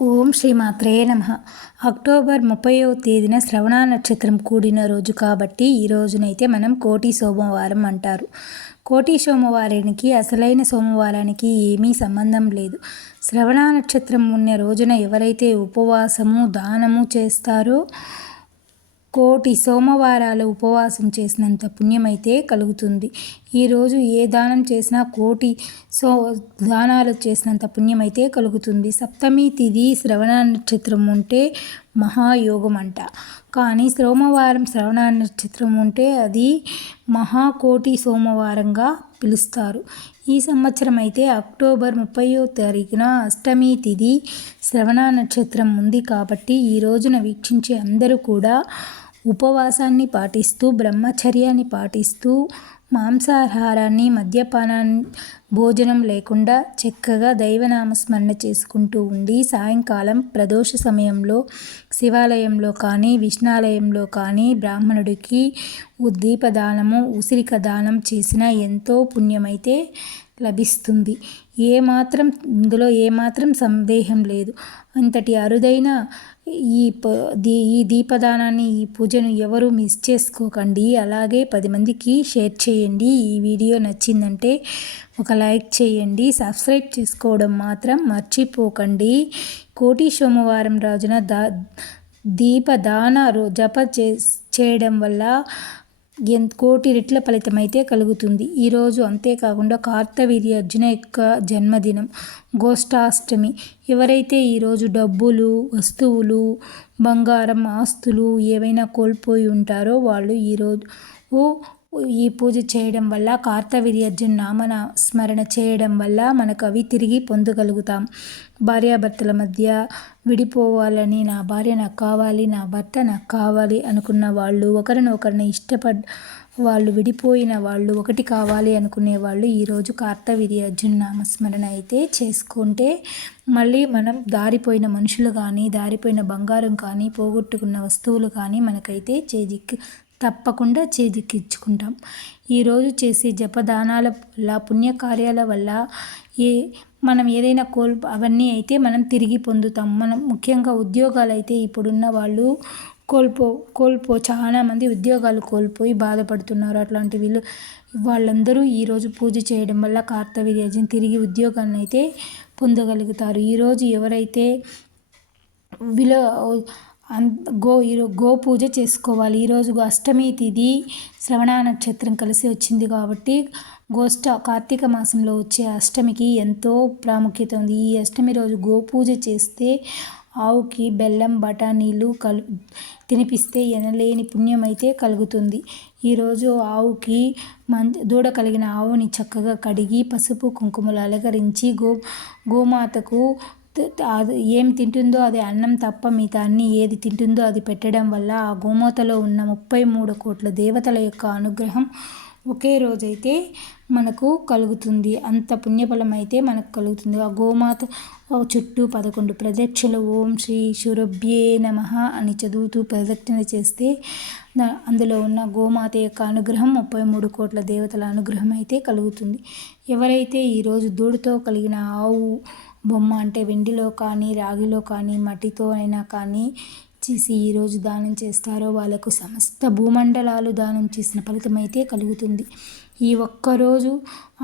ఓం శ్రీమాత్రే నమః. అక్టోబర్ 30వ తేదీన శ్రవణ నక్షత్రం కూడిన రోజు కాబట్టి ఈ రోజునైతే మనం కోటి సోమవారం అంటారు. కోటి సోమవారానికి అసలైన సోమవారానికి ఏమీ సంబంధం లేదు. శ్రవణ నక్షత్రం ఉన్న రోజున ఎవరైతే ఉపవాసము దానము చేస్తారో కోటి సోమవారాలు ఉపవాసం చేసినంత పుణ్యమైతే కలుగుతుంది. ఈరోజు ఏ దానం చేసినా కోటి దానాలు చేసినంత పుణ్యమైతే కలుగుతుంది. సప్తమి తిథి శ్రవణ నక్షత్రం ఉంటే మహాయోగం అంట. కానీ సోమవారం శ్రవణ నక్షత్రం ఉంటే అది మహాకోటి సోమవారంగా పిలుస్తారు. ఈ సంవత్సరం అయితే అక్టోబర్ 30వ తారీఖున అష్టమి తిథి శ్రవణ నక్షత్రం ఉంది కాబట్టి ఈ రోజున వీక్షించే అందరూ కూడా ఉపవాసాన్ని పాటిస్తూ బ్రహ్మచర్యాన్ని పాటిస్తూ మాంసాహారాన్ని మద్యపానాన్ని భోజనం లేకుండా చక్కగా దైవనామస్మరణ చేసుకుంటూ ఉండి సాయంకాలం ప్రదోష సమయంలో శివాలయంలో కానీ విష్ణాలయంలో కానీ బ్రాహ్మణుడికి దీపదానము ఉసిరిక దానం చేసిన ఎంతో పుణ్యమైతే లభిస్తుంది. ఇందులో ఏమాత్రం సందేహం లేదు. అంతటి అరుదైన ఈ దీపదానాన్ని ఈ పూజను ఎవరు మిస్ చేసుకోకండి. అలాగే 10 మందికి షేర్ చేయండి. ఈ వీడియో నచ్చిందంటే ఒక లైక్ చేయండి. సబ్స్క్రైబ్ చేసుకోవడం మాత్రం మర్చిపోకండి. కోటి సోమవారం రోజున దీపదాన జప చేయడం వల్ల కోటి రెట్ల ఫలితం అయితే కలుగుతుంది. ఈరోజు అంతేకాకుండా కార్తవీర్యార్జున యొక్క జన్మదినం గోష్ఠాష్టమి. ఎవరైతే ఈరోజు డబ్బులు వస్తువులు బంగారం ఆస్తులు ఏవైనా కోల్పోయి ఉంటారో వాళ్ళు ఈరోజు ఈ పూజ చేయడం వల్ల కార్తవీర్యార్జున నామ స్మరణ చేయడం వల్ల మనకు అవి తిరిగి పొందగలుగుతాం. భార్యాభర్తల మధ్య విడిపోవాలని నా భార్య నాకు కావాలి నా భర్త నాకు కావాలి అనుకున్న వాళ్ళు ఒకరిని ఇష్టపడ్డ వాళ్ళు విడిపోయిన వాళ్ళు ఒకటి కావాలి అనుకునే వాళ్ళు ఈరోజు కార్తవీర్యార్జున నామస్మరణ అయితే చేసుకుంటే మళ్ళీ మనం దారిపోయిన మనుషులు కానీ దారిపోయిన బంగారం కానీ పోగొట్టుకున్న వస్తువులు కానీ మనకైతే తప్పకుండా చేజిక్కించుకుంటాం. ఈరోజు చేసే జపదానాల వల్ల పుణ్యకార్యాల వల్ల మనం ఏదైనా అవన్నీ అయితే మనం తిరిగి పొందుతాం. మనం ముఖ్యంగా ఉద్యోగాలు అయితే ఇప్పుడున్న వాళ్ళు చాలామంది ఉద్యోగాలు కోల్పోయి బాధపడుతున్నారు. అట్లాంటి వాళ్ళందరూ ఈరోజు పూజ చేయడం వల్ల కార్తవీర్యార్జున తిరిగి ఉద్యోగాన్ని అయితే పొందగలుగుతారు. ఈరోజు ఎవరైతే గో పూజ చేసుకోవాలి. ఈరోజు అష్టమి తిథి శ్రవణ నక్షత్రం కలిసి వచ్చింది కాబట్టి కార్తీక మాసంలో వచ్చే అష్టమికి ఎంతో ప్రాముఖ్యత ఉంది. ఈ అష్టమి రోజు గోపూజ చేస్తే ఆవుకి బెల్లం బఠానీలు తినిపిస్తే ఎనలేని పుణ్యం అయితే కలుగుతుంది. ఈరోజు ఆవుకి దూడ కలిగిన ఆవుని చక్కగా కడిగి పసుపు కుంకుమలు అలంకరించి గోమాతకు ఏం తింటుందో అది అన్నం తప్ప మిగతా అన్ని ఏది తింటుందో అది పెట్టడం వల్ల ఆ గోమాతలో ఉన్న 33 కోట్ల దేవతల యొక్క అనుగ్రహం ఒకే రోజైతే మనకు కలుగుతుంది. అంత పుణ్యఫలం అయితే మనకు కలుగుతుంది. ఆ గోమాత చుట్టూ 11 ప్రదక్షిణలు ఓం శ్రీ శురభ్యే నమః అని చదువుతూ ప్రదక్షిణ చేస్తే అందులో ఉన్న గోమాత యొక్క అనుగ్రహం 33 కోట్ల దేవతల అనుగ్రహం అయితే కలుగుతుంది. ఎవరైతే ఈరోజు దూడతో కలిగిన ఆవు బొమ్మ అంటే వెండిలో కానీ రాగిలో కానీ మట్టితో అయినా కానీ చేసి ఈరోజు దానం చేస్తారో వాళ్ళకు సమస్త భూమండలాలు దానం చేసిన ఫలితం అయితే కలుగుతుంది. ఈ ఒక్కరోజు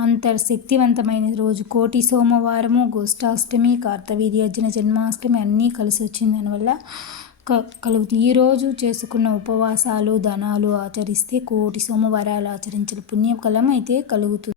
అంత శక్తివంతమైన రోజు కోటి సోమవారము గోష్ఠాష్టమి కార్తవీర్యార్జున జన్మాష్టమి అన్నీ కలిసి వచ్చిన దానివల్ల కలుగుతుంది. ఈరోజు చేసుకున్న ఉపవాసాలు దానాలు ఆచరిస్తే కోటి సోమవారాలు ఆచరించిన పుణ్యఫలం అయితే కలుగుతుంది.